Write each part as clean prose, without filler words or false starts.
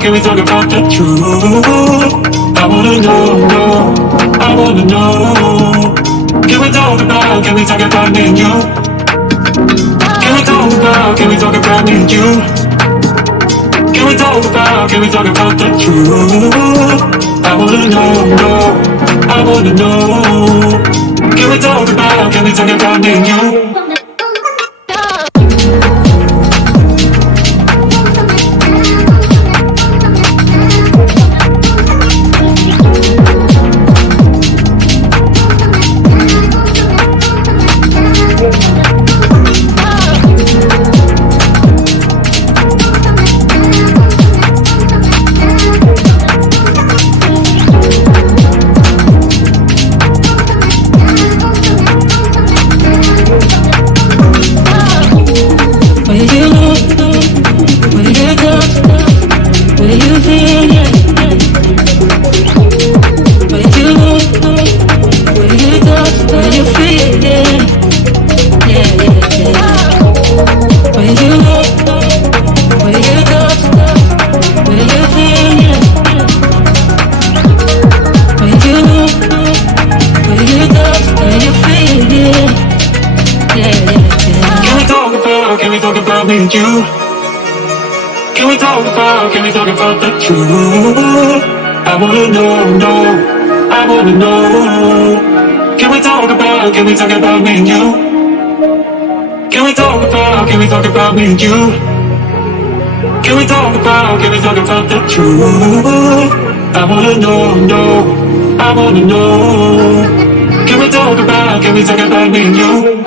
Can we talk about the truth? I wanna know, I wanna know. Can we talk about me and you? Can we talk about me and you? Can we talk about the truth? I wanna know, I wanna know. Can we talk about me and you? Can we talk about the truth? I wanna know, I wanna know. Can we talk about me and you? Can we talk about me and you? Can we talk about the truth? I wanna know, I wanna know. Can we talk about me and you?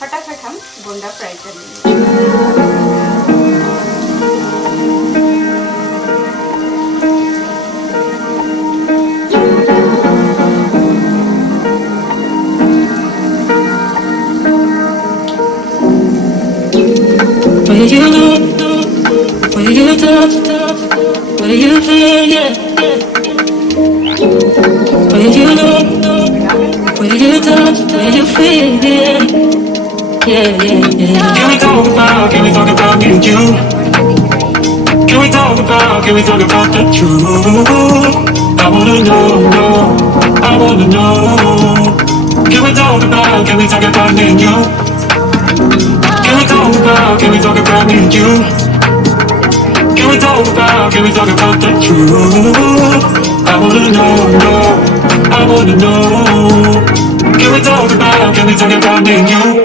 फटाफट हम बोंडा fry कर लेंगे। Can we talk about me and you? Can we talk about the truth? I wanna know, I wanna know. Can we talk about me and you? Can we talk about me and you? Can we talk about the truth? I wanna know, I wanna know. Can we talk about me and you?